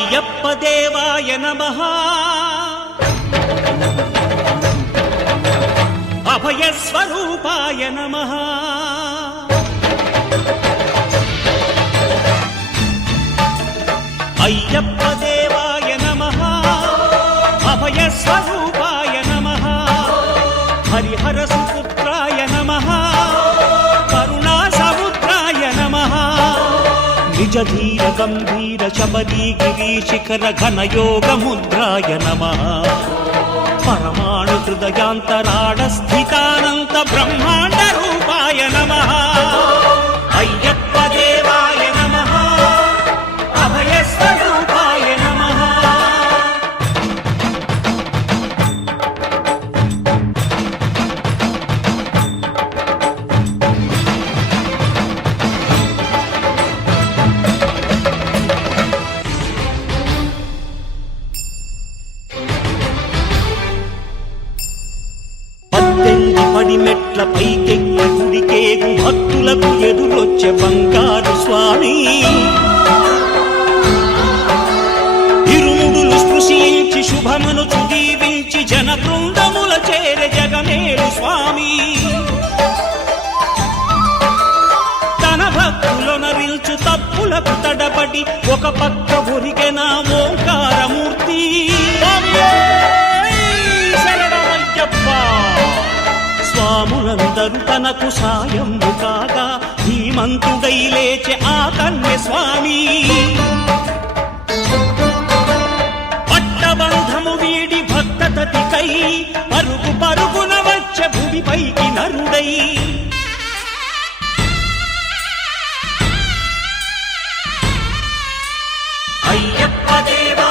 అయ్యప్ప దేవాయ నమః అభయ స్వరూపాయ నమః అయ్యప్ప దేవాయ నమః అభయ స్వరూపాయ నమః హరిహర సుపుత్రాయ నమః కరుణా సముద్రాయ నమః నిజ ధీర గంభీర శబరీ గిరి శిఖర ఘన యోగ ముద్రాయ నమః పరమాణు హృదయాంతరాళ స్థితానంత బ్రహ్మాండ రూపాయ నమః అయ్యప్ప దేవాయ నమః అభయ స్వరూపాయ నమః పడి మెట్ల పైకెక్కి గుడికేగు భక్తులకు ఎదురొచ్చే బంగారు స్వామి ఇరుముడులు స్పృశించి శుభమును దీవించి జన బృందముల చేర జగమేలు స్వామి తన భక్తులొనరిల్చు తప్పులకు తడబడి ఒక పక్క ఒరిగెన ఓంకారమూర్తి స్వాములందరూ తనకు సాయము కాగా ధీమంతుడై లేచె ఆ కన్య స్వామి పట్టబంధము వీడి భక్తతతికై పరుగు పరుగున వచ్చె భూమిపైకి నరుడై అయ్యప్ప దేవా